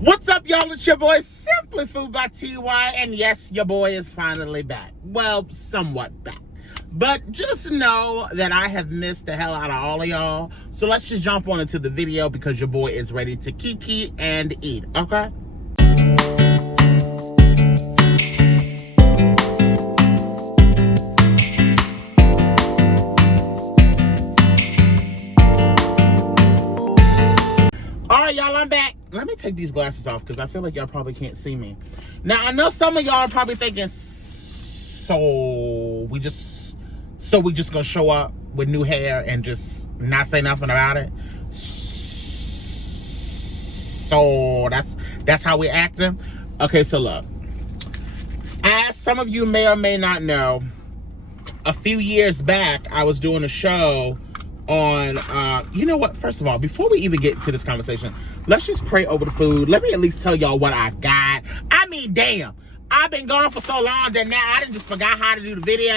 What's up, y'all? It's your boy SimplyFoodByTy, and yes, your boy is finally back. Well, somewhat back. But just know that I have missed the hell out of all of y'all. So let's just jump on into the video because your boy is ready to kiki and eat, okay? All right, y'all, I'm back. Let me take these glasses off because I feel like y'all probably can't see me. Now, I know some of y'all are probably thinking, so we just gonna show up with new hair and just not say nothing about it? So that's how we acting? Okay, so look. As some of you may or may not know, a few years back, I was doing a show on, you know what, first of all, before we even get into this conversation, let's just pray over the food. Let me at least tell y'all what I got. I mean, damn, I've been gone for so long that now I done just forgot how to do the video.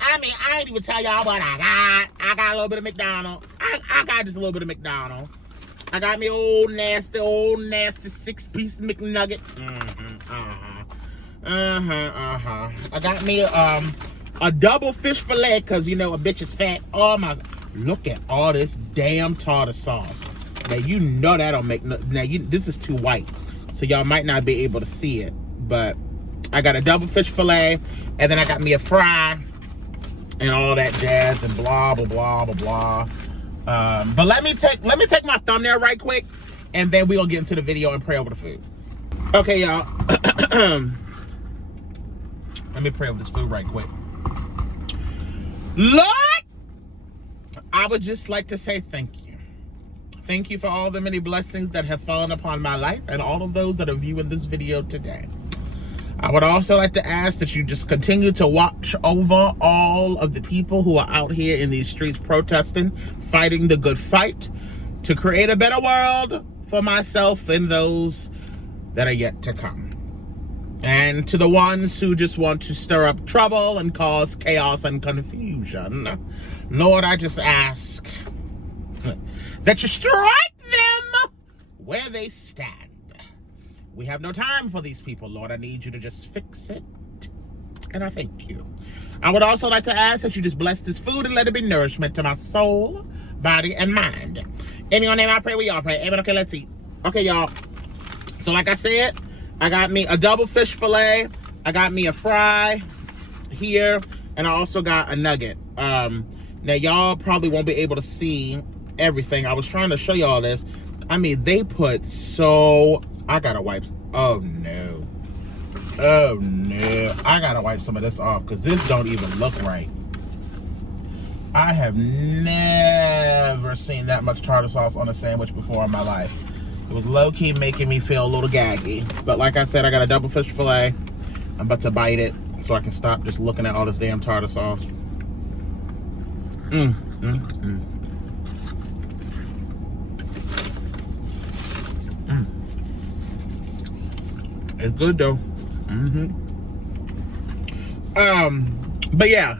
I mean, I ain't even tell y'all what I got. I got a little bit of McDonald's. I got just a little bit of McDonald's. I got me old nasty 6-piece McNugget. I got me a double fish fillet because, you know, a bitch is fat. Oh my, look at all this damn tartar sauce. Now, you know that don't make no, now this is too white, so y'all might not be able to see it, but I got a double fish fillet, and then I got me a fry and all that jazz and blah blah blah blah blah. But let me take my thumbnail right quick, and then we'll get into the video and pray over the food. Okay, y'all. Let me pray over this food right quick. Lord, I would just like to say thank you. Thank you for all the many blessings that have fallen upon my life and all of those that are viewing this video today. I would also like to ask that you just continue to watch over all of the people who are out here in these streets protesting, fighting the good fight to create a better world for myself and those that are yet to come. And to the ones who just want to stir up trouble and cause chaos and confusion, Lord, I just ask that you strike them where they stand. We have no time for these people, Lord. I need you to just fix it. And I thank you. I would also like to ask that you just bless this food and let it be nourishment to my soul, body, and mind. In your name I pray, we all pray. Amen. Okay, let's eat. Okay, y'all. So like I said, I got me a double fish fillet. I got me a fry here. And I also got a nugget. Now, y'all probably won't be able to see everything. I was trying to show y'all this. I mean, they put so... I gotta wipe... Oh, no. Oh, no. I gotta wipe some of this off because this don't even look right. I have never seen that much tartar sauce on a sandwich before in my life. It was low-key making me feel a little gaggy. But like I said, I got a double fish fillet. I'm about to bite it so I can stop just looking at all this damn tartar sauce. It's good though. But yeah.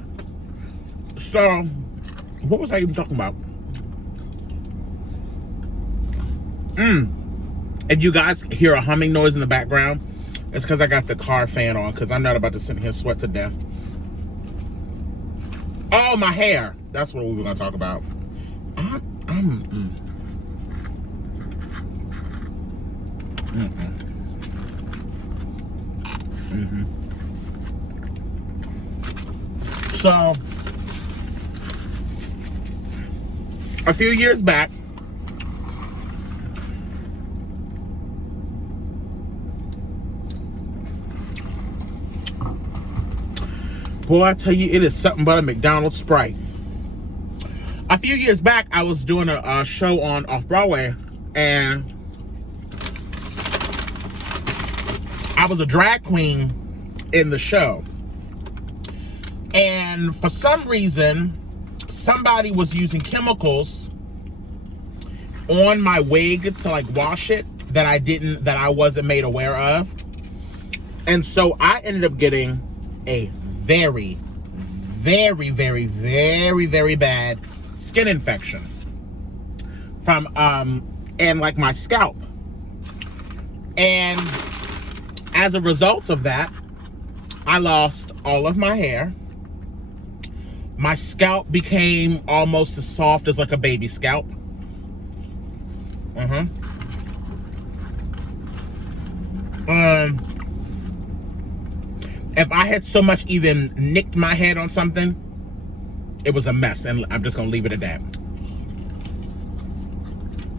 So, what was I even talking about? If you guys hear a humming noise in the background, it's because I got the car fan on because I'm not about to sit here and sweat to death. Oh, my hair. That's what we were going to talk about. So, a few years back, boy, I tell you, it is something but a McDonald's Sprite. A few years back, I was doing a show on Off-Broadway, and I was a drag queen in the show. And for some reason, somebody was using chemicals on my wig to like wash it that I wasn't made aware of. And so I ended up getting a very, very, very, very, very bad skin infection from and like my scalp And as a result of that, I lost all of my hair. My scalp became almost as soft as like a baby scalp. If I had so much even nicked my head on something, it was a mess, and I'm just gonna leave it at that.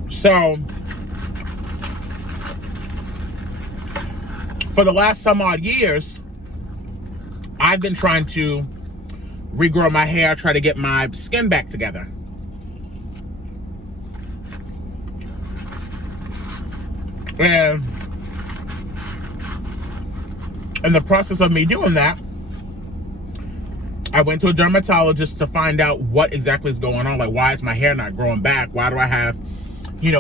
So, for the last some odd years, I've been trying to regrow my hair, try to get my skin back together. And in the process of me doing that, I went to a dermatologist to find out what exactly is going on. Like, why is my hair not growing back? Why do I have,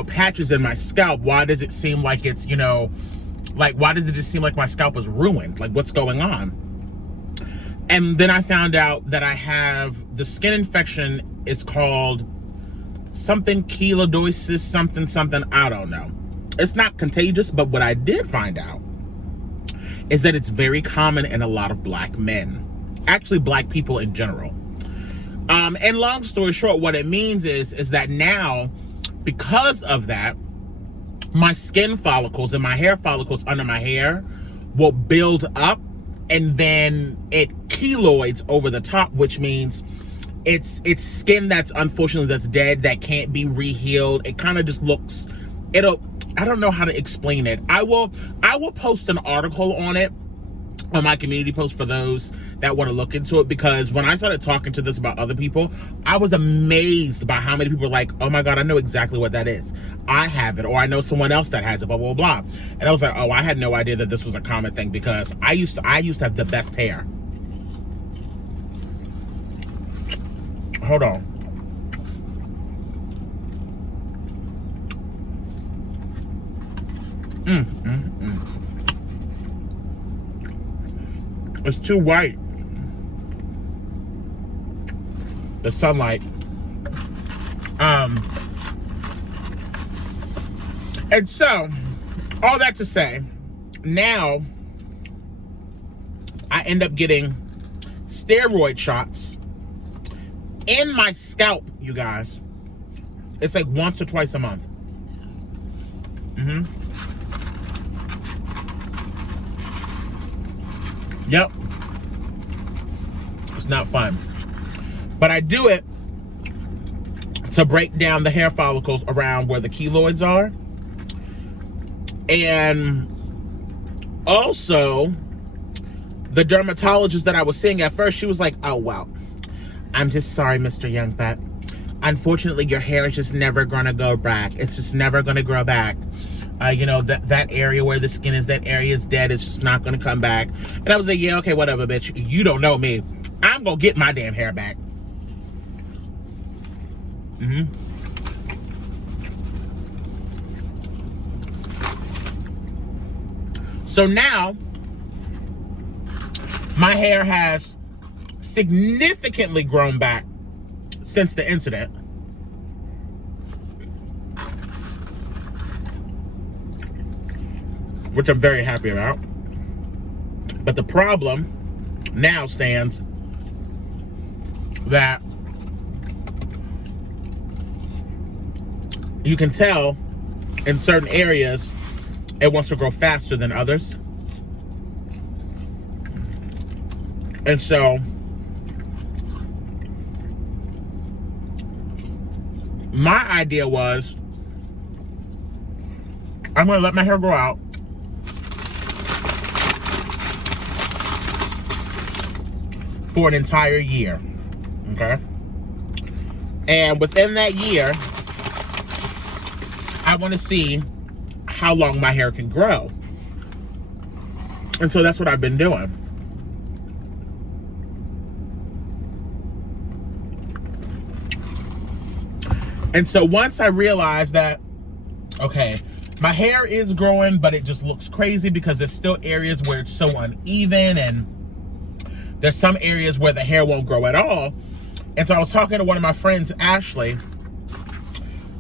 patches in my scalp? Why does it seem like it's, why does it just seem like my scalp is ruined? Like, what's going on? And then I found out that I have the skin infection. It's called something chelodosis, something, I don't know. It's not contagious, but what I did find out is that it's very common in a lot of black men. Actually, black people in general. And long story short, what it means is that now, because of that, my skin follicles and my hair follicles under my hair will build up, and then it keloids over the top, which means it's skin that's unfortunately that's dead, that can't be rehealed. It kind of just looks, I don't know how to explain it. I will post an article on it on my community post for those that want to look into it, because when I started talking to this about other people, I was amazed by how many people were like, oh my God, I know exactly what that is. I have it, or I know someone else that has it, blah, blah, blah. And I was like, oh, I had no idea that this was a common thing, because I used to have the best hair. Hold on. It's too white. The sunlight. And so, all that to say, now I end up getting steroid shots in my scalp, you guys. It's like once or twice a month. Yep. It's not fun. But I do it to break down the hair follicles around where the keloids are. And also, the dermatologist that I was seeing at first, she was like, oh, well, I'm just sorry, Mr. Young, but unfortunately, your hair is just never going to go back. It's just never going to grow back. That area where the skin is, that area is dead. It's just not going to come back. And I was like, yeah, okay, whatever, bitch. You don't know me. I'm going to get my damn hair back. So now, my hair has significantly grown back since the incident. Which I'm very happy about. But the problem now stands that you can tell in certain areas it wants to grow faster than others. And so my idea was, I'm gonna let my hair grow out for an entire year, okay? And within that year, I want to see how long my hair can grow. And so that's what I've been doing. And so once I realized that, okay, my hair is growing, but it just looks crazy because there's still areas where it's so uneven, and there's some areas where the hair won't grow at all. And so I was talking to one of my friends, Ashley,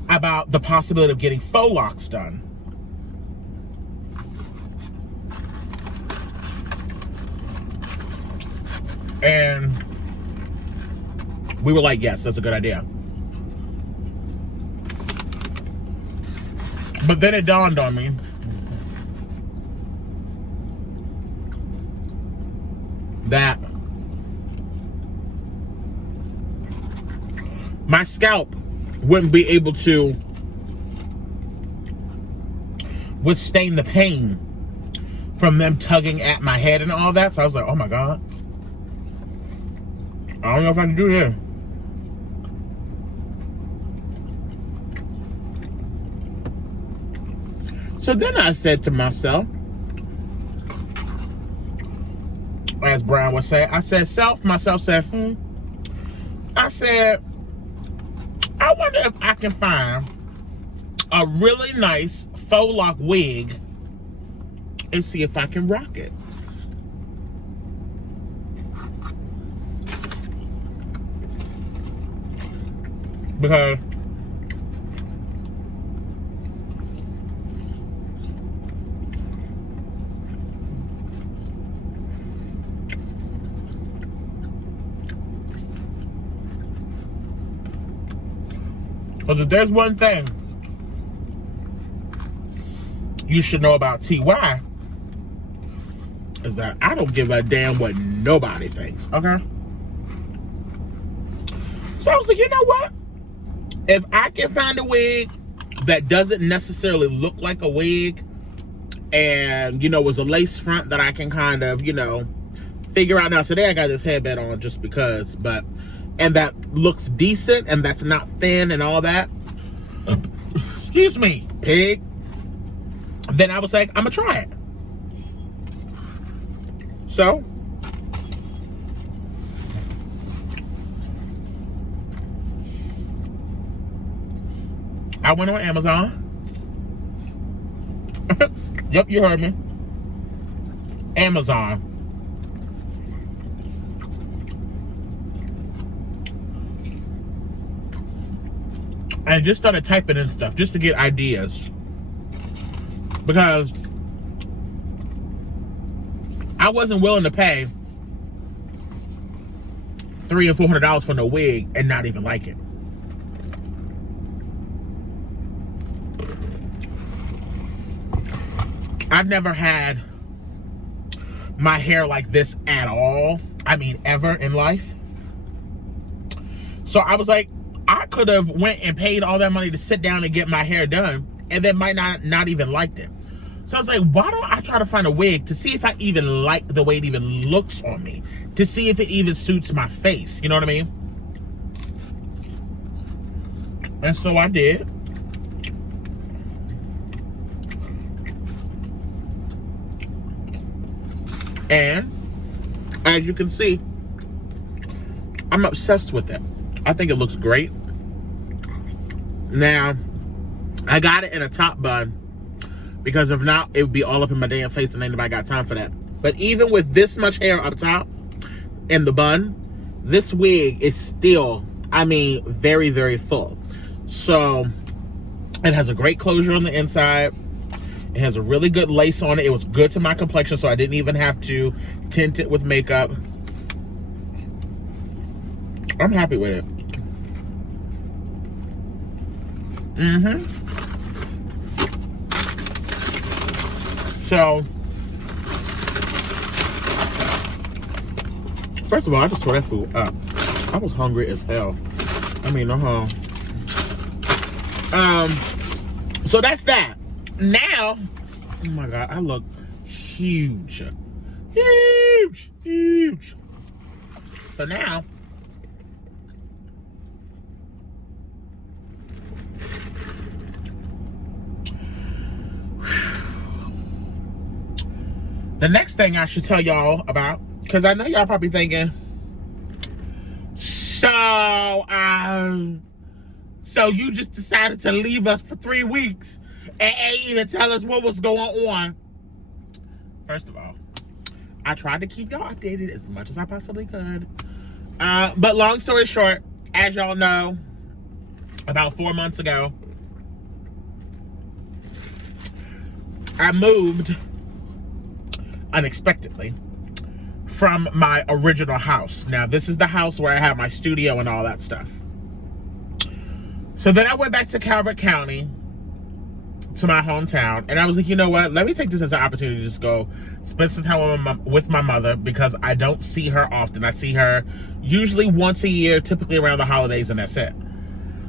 about the possibility of getting faux locks done. And we were like, yes, that's a good idea. But then it dawned on me that my scalp wouldn't be able to withstand the pain from them tugging at my head and all that. So I was like, oh my God, I don't know if I can do this. So then I said to myself, as Brian would say, I said, myself said, I said, I wonder if I can find a really nice faux lock wig and see if I can rock it. Because if there's one thing you should know about TY, is that I don't give a damn what nobody thinks, okay? So I was like, you know what? If I can find a wig that doesn't necessarily look like a wig and, you know, was a lace front that I can kind of, you know, figure out. Now, today I got this headband on just because, but, and that looks decent and that's not thin and all that. Excuse me, pig. Then I was like, I'm gonna try it. So I went on Amazon. Yep, you heard me. Amazon. I just started typing in stuff just to get ideas. Because I wasn't willing to pay $300 and $400 for no wig and not even like it. I've never had my hair like this at all. I mean, ever in life. So I was like, I could have went and paid all that money to sit down and get my hair done and then might not even liked it. So I was like, why don't I try to find a wig to see if I even like the way it even looks on me, to see if it even suits my face, you know what I mean? And so I did. And as you can see, I'm obsessed with it. I think it looks great. Now, I got it in a top bun because if not, it would be all up in my damn face and ain't nobody got time for that. But even with this much hair up top in the bun, this wig is still, I mean, very, very full. So it has a great closure on the inside. It has a really good lace on it. It was good to my complexion, so I didn't even have to tint it with makeup. I'm happy with it. So, first of all, I just tore that food up. I was hungry as hell. I mean, so that's that. Now, oh my God, I look huge. Huge, huge. So now, the next thing I should tell y'all about, because I know y'all probably thinking, so you just decided to leave us for 3 weeks and ain't even tell us what was going on. First of all, I tried to keep y'all updated as much as I possibly could. But long story short, as y'all know, about 4 months ago, I moved unexpectedly from my original house. Now, this is the house where I have my studio and all that stuff. So then I went back to Calvert County, to my hometown, and I was like, you know what? Let me take this as an opportunity to just go spend some time with my mother, because I don't see her often. I see her usually once a year, typically around the holidays, and that's it.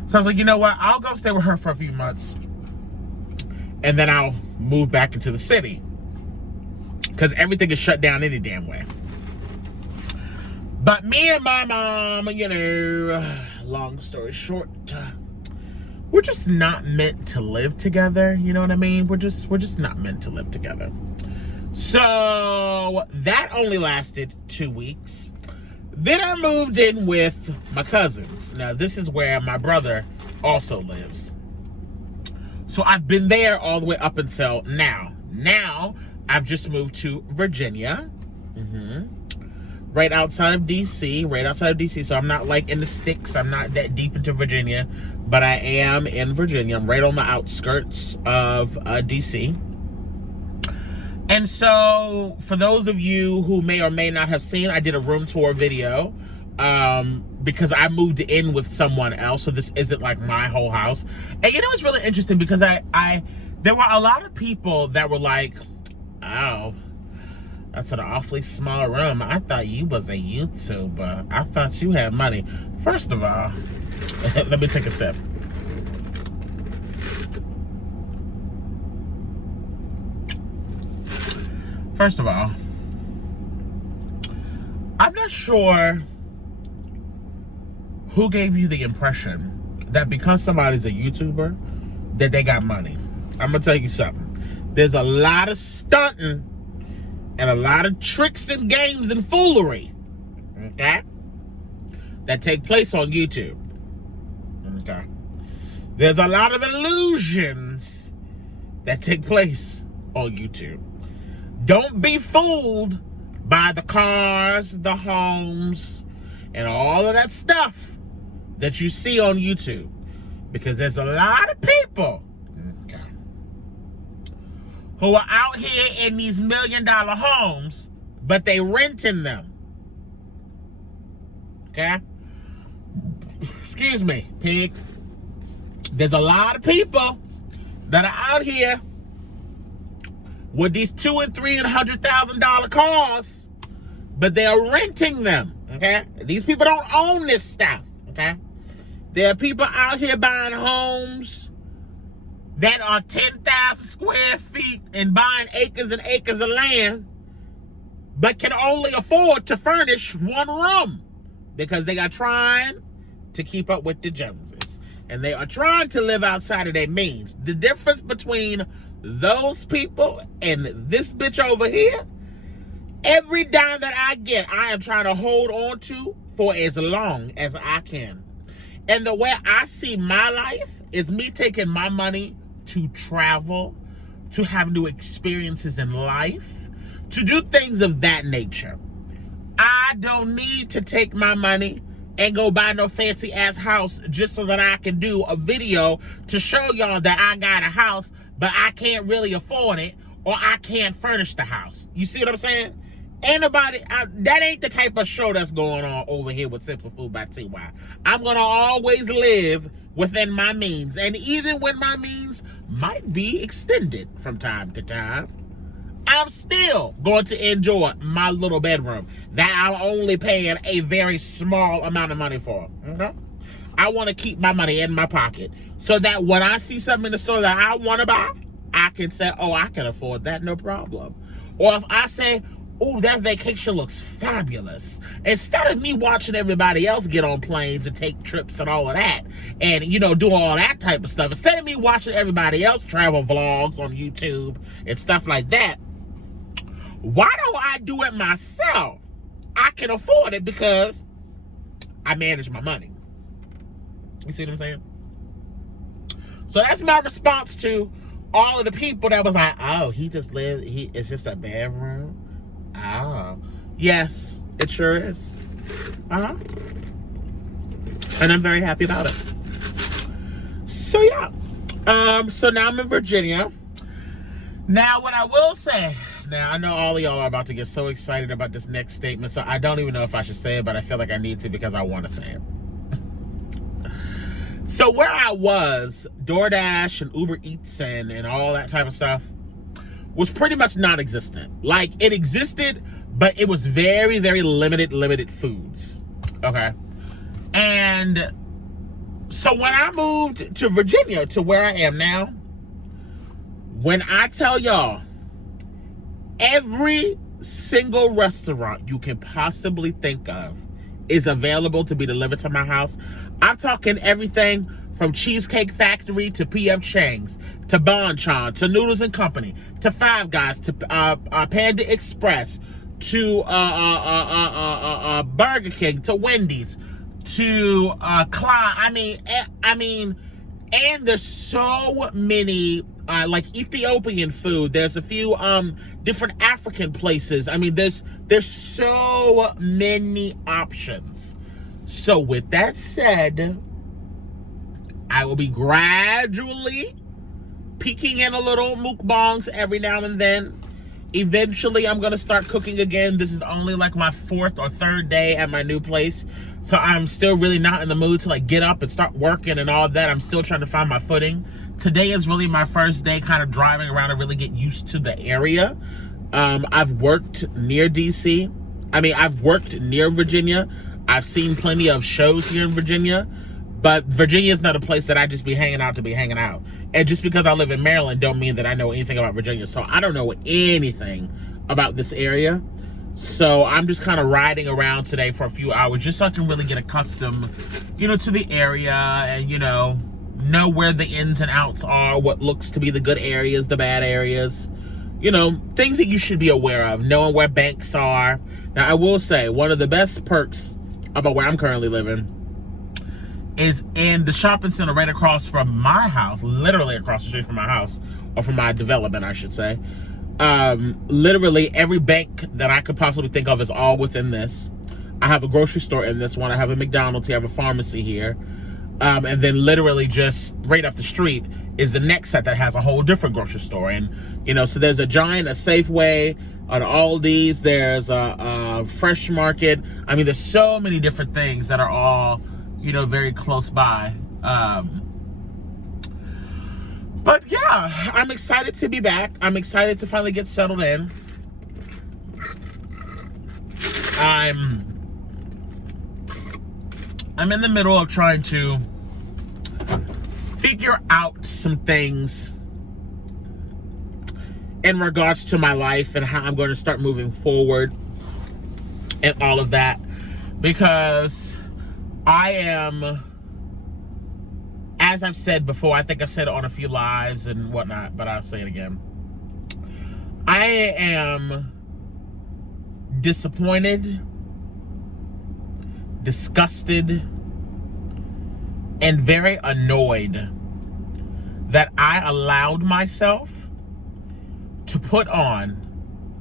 So I was like, you know what? I'll go stay with her for a few months, and then I'll move back into the city, because everything is shut down any damn way. But me and my mom, you know, long story short, we're just not meant to live together. You know what I mean? We're just not meant to live together. So that only lasted 2 weeks. Then I moved in with my cousins. Now, this is where my brother also lives. So I've been there all the way up until now. Now, I've just moved to Virginia. Right outside of DC. So I'm not like in the sticks. I'm not that deep into Virginia, but I am in Virginia. I'm right on the outskirts of DC. And so for those of you who may or may not have seen, I did a room tour video because I moved in with someone else. So this isn't like my whole house. And you know, it's really interesting because there were a lot of people that were like, oh, that's an awfully small room. I thought you was a YouTuber. I thought you had money. First of all, let me take a sip. First of all, I'm not sure who gave you the impression that because somebody's a YouTuber, that they got money. I'm gonna tell you something. There's a lot of stunting and a lot of tricks and games and foolery, okay, that take place on YouTube, okay? There's a lot of illusions that take place on YouTube. Don't be fooled by the cars, the homes, and all of that stuff that you see on YouTube, because there's a lot of people, okay, who are out here in these $1 million homes, but they renting them. Okay? Excuse me, pig. There's a lot of people that are out here with these $200,000 and $300,000 cars, but they are renting them. Okay? These people don't own this stuff. Okay? There are people out here buying homes that are 10,000 square feet and buying acres and acres of land, but can only afford to furnish one room because they are trying to keep up with the Joneses. And they are trying to live outside of their means. The difference between those people and this bitch over here, every dime that I get, I am trying to hold on to for as long as I can. And the way I see my life is me taking my money to travel, to have new experiences in life, to do things of that nature. I don't need to take my money and go buy no fancy ass house just so that I can do a video to show y'all that I got a house, but I can't really afford it, or I can't furnish the house. You see what I'm saying? Ain't nobody, that ain't the type of show that's going on over here with SimplyFoodByTy. I'm gonna always live within my means, and even when my means might be extended from time to time, I'm still going to enjoy my little bedroom that I'm only paying a very small amount of money for. Okay? I want to keep my money in my pocket so that when I see something in the store that I want to buy, I can say, oh, I can afford that, no problem. Or if I say, oh, that vacation looks fabulous, instead of me watching everybody else get on planes and take trips and all of that, and, you know, do all that type of stuff, instead of me watching everybody else travel vlogs on YouTube and stuff like that, why don't I do it myself? I can afford it because I manage my money. You see what I'm saying? So that's my response to all of the people that was like, oh, he just lived, it's just a bedroom. Oh, yes, it sure is. And I'm very happy about it. So yeah, so now I'm in Virginia. Now, what I will say, Now, I know all of y'all are about to get so excited about this next statement, so I don't even know if I should say it, but I feel like I need to because I want to say it. So where I was, DoorDash and Uber Eats and all that type of stuff was pretty much non-existent. Like, it existed, but it was very, very limited foods, okay? And so when I moved to Virginia, to where I am now, when I tell y'all, every single restaurant you can possibly think of is available to be delivered to my house. I'm talking everything from Cheesecake Factory to P.F. Chang's to Bonchon to Noodles and Company to Five Guys to Panda Express to Burger King to Wendy's to Klein. I mean, and there's so many like Ethiopian food. There's a few different African places. I mean, there's so many options. So with that said, I will be gradually peeking in a little mukbangs every now and then. Eventually, I'm gonna start cooking again. This is only like my 4th or 3rd day at my new place. So I'm still really not in the mood to like get up and start working and all that. I'm still trying to find my footing. Today is really my first day kind of driving around and really get used to the area. I've worked near DC. I mean, I've worked near Virginia. I've seen plenty of shows here in Virginia, but Virginia is not a place that I just be hanging out to be hanging out. And just because I live in Maryland don't mean that I know anything about Virginia. So I don't know anything about this area. So I'm just kind of riding around today for a few hours just so I can really get accustomed, you know, to the area and, you know where the ins and outs are, what looks to be the good areas, the bad areas, you know, things that you should be aware of, knowing where banks are. Now, I will say one of the best perks about where I'm currently living is in the shopping center right across from my house, literally across the street from my house, or from my development, I should say. Literally every bank that I could possibly think of is all within this. I have a grocery store in this one. I have a McDonald's here. I have a pharmacy here. And then literally just right up the street is the next set that has a whole different grocery store. And, you know, so there's a Giant, a Safeway, an Aldi's, there's a Fresh Market. I mean, there's so many different things that are all, you know, very close by. But yeah, I'm excited to be back. I'm excited to finally get settled in. I'm in the middle of trying to figure out some things in regards to my life and how I'm going to start moving forward and all of that, because I am, as I've said before, I think I've said it on a few lives and whatnot, but I'll say it again. I am disappointed, disgusted, and very annoyed that I allowed myself to put on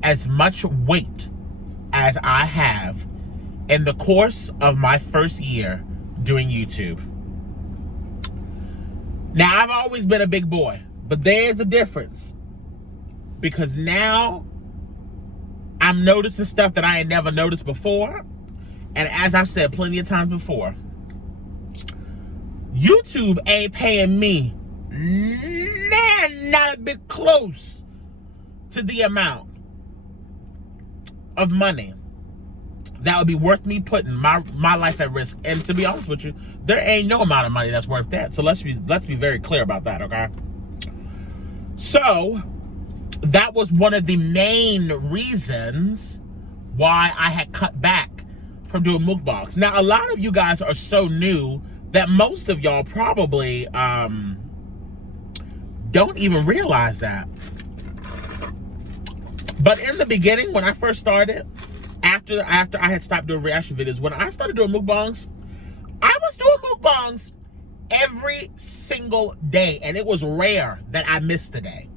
as much weight as I have in the course of my first year doing YouTube. Now, I've always been a big boy, but there's a difference, because now I'm noticing stuff that I ain't never noticed before. And as I've said plenty of times before, YouTube ain't paying me not a bit close to the amount of money that would be worth me putting my life at risk. And to be honest with you, there ain't no amount of money that's worth that. So let's be very clear about that, okay? So that was one of the main reasons why I had cut back from doing mukbangs. Now, a lot of you guys are so new that most of y'all probably don't even realize that. But in the beginning, when I first started, after I had stopped doing reaction videos, when I started doing mukbangs, I was doing mukbangs every single day, and it was rare that I missed a day.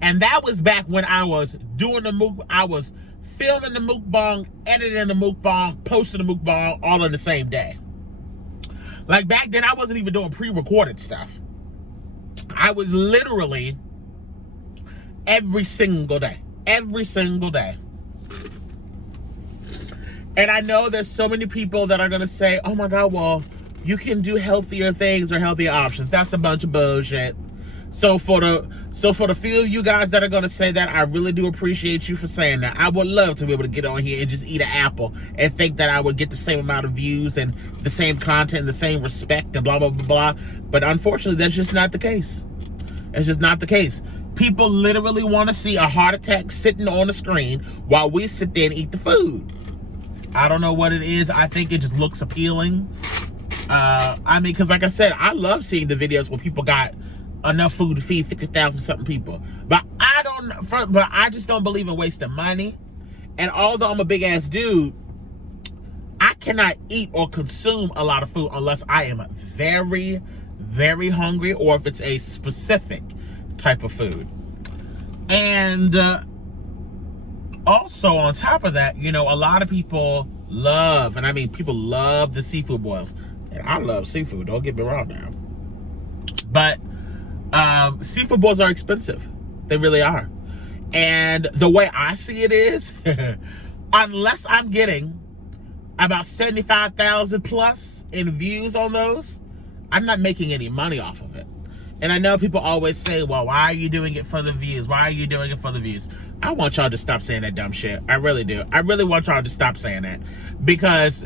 And that was back when I was doing I was filming the mukbang, editing the mukbang, posting the mukbang all on the same day. Like back then, I wasn't even doing pre-recorded stuff. I was literally every single day. every single day. And I know there's so many people that are going to say, oh my God, well, you can do healthier things or healthier options. That's a bunch of bullshit. So for the few of you guys that are going to say that, I really do appreciate you for saying that. I would love to be able to get on here and just eat an apple and think that I would get the same amount of views and the same content and the same respect and blah, blah, blah, blah. But unfortunately, that's just not the case. It's just not the case. People literally want to see a heart attack sitting on the screen while we sit there and eat the food. I don't know what it is. I think it just looks appealing. I mean, because like I said, I love seeing the videos where people got enough food to feed 50,000 something people. But I just don't believe in wasting money. And although I'm a big ass dude, I cannot eat or consume a lot of food unless I am very, very hungry, or if it's a specific type of food. And also on top of that, you know, a lot of people love, and I mean people love the seafood boils. And I love seafood, don't get me wrong now. But seafood boils are expensive. They really are. And the way I see it is, unless I'm getting about 75,000 plus in views on those, I'm not making any money off of it. And I know people always say, well, why are you doing it for the views? Why are you doing it for the views? I want y'all to stop saying that dumb shit. I really do. I really want y'all to stop saying that. Because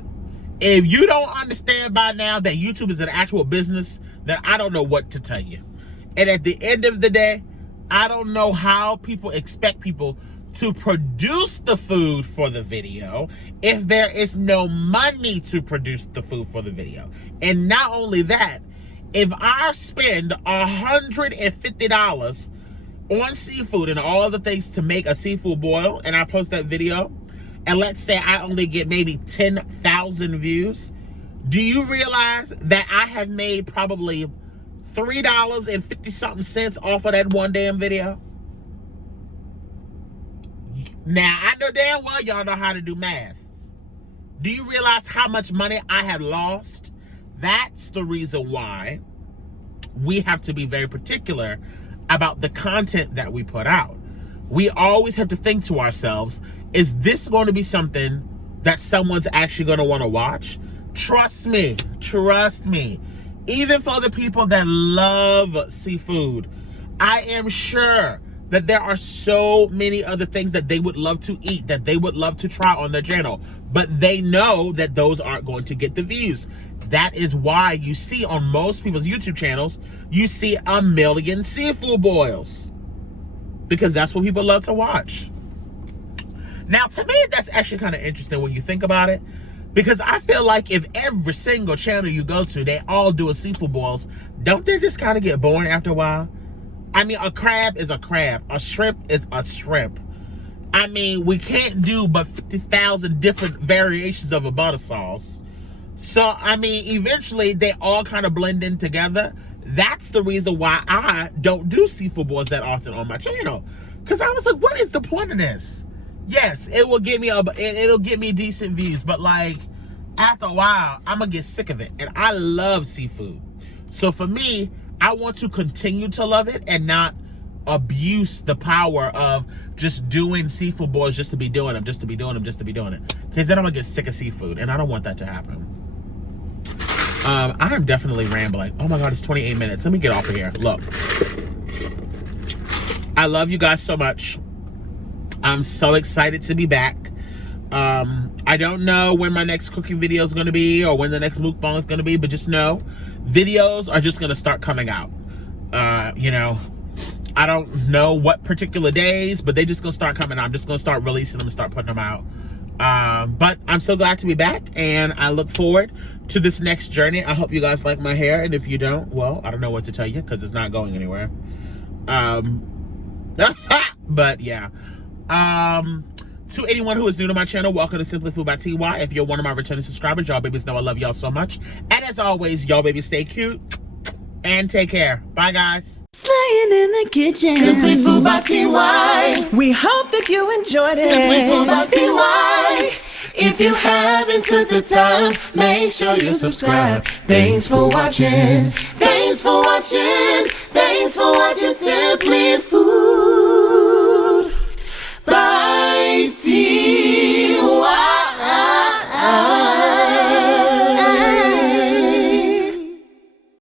if you don't understand by now that YouTube is an actual business, then I don't know what to tell you. And at the end of the day, I don't know how people expect people to produce the food for the video if there is no money to produce the food for the video. And not only that, if I spend $150 on seafood and all the things to make a seafood boil, and I post that video, and let's say I only get maybe 10,000 views, do you realize that I have made probably $3.50 something off of that one damn video? Now, I know damn well y'all know how to do math. Do you realize how much money I have lost? That's the reason why we have to be very particular about the content that we put out. We always have to think to ourselves, is this going to be something that someone's actually going to want to watch? Trust me. Even for the people that love seafood, I am sure that there are so many other things that they would love to eat, that they would love to try on their channel, but they know that those aren't going to get the views. That is why you see on most people's YouTube channels, you see 1 million seafood boils, because that's what people love to watch. Now, to me, that's actually kind of interesting when you think about it, because I feel like if every single channel you go to, they all do a seafood boils, don't they just kind of get boring after a while? I mean, a crab is a crab. A shrimp is a shrimp. I mean, we can't do but 50,000 different variations of a butter sauce. So, I mean, eventually they all kind of blend in together. That's the reason why I don't do seafood boils that often on my channel. Because I was like, what is the point of this? Yes, it will give me it'll give me decent views, but like after a while, I'm gonna get sick of it. And I love seafood. So for me, I want to continue to love it and not abuse the power of just doing seafood boils just to be doing them, just to be doing them, just to be doing it. Because then I'm gonna get sick of seafood, and I don't want that to happen. I am definitely rambling. Oh my God, it's 28 minutes. Let me get off of here. Look, I love you guys so much. I'm so excited to be back. I don't know when my next cooking video is going to be or when the next mukbang is going to be, but just know videos are just going to start coming out. You know, I don't know what particular days, but they just going to start coming out. I'm just going to start releasing them and start putting them out. But I'm so glad to be back, and I look forward to this next journey. I hope you guys like my hair, and if you don't, well, I don't know what to tell you because it's not going anywhere. But yeah. To anyone who is new to my channel, welcome to SimplyFoodByTy. If you're one of my returning subscribers, y'all babies know I love y'all so much. And as always, y'all babies stay cute and take care. Bye, guys. Slaying in the kitchen. SimplyFoodByTy. We hope that you enjoyed it. SimplyFoodByTy. If you haven't took the time, make sure you subscribe. Thanks for watching. Thanks for watching. Thanks for watching Simply Food.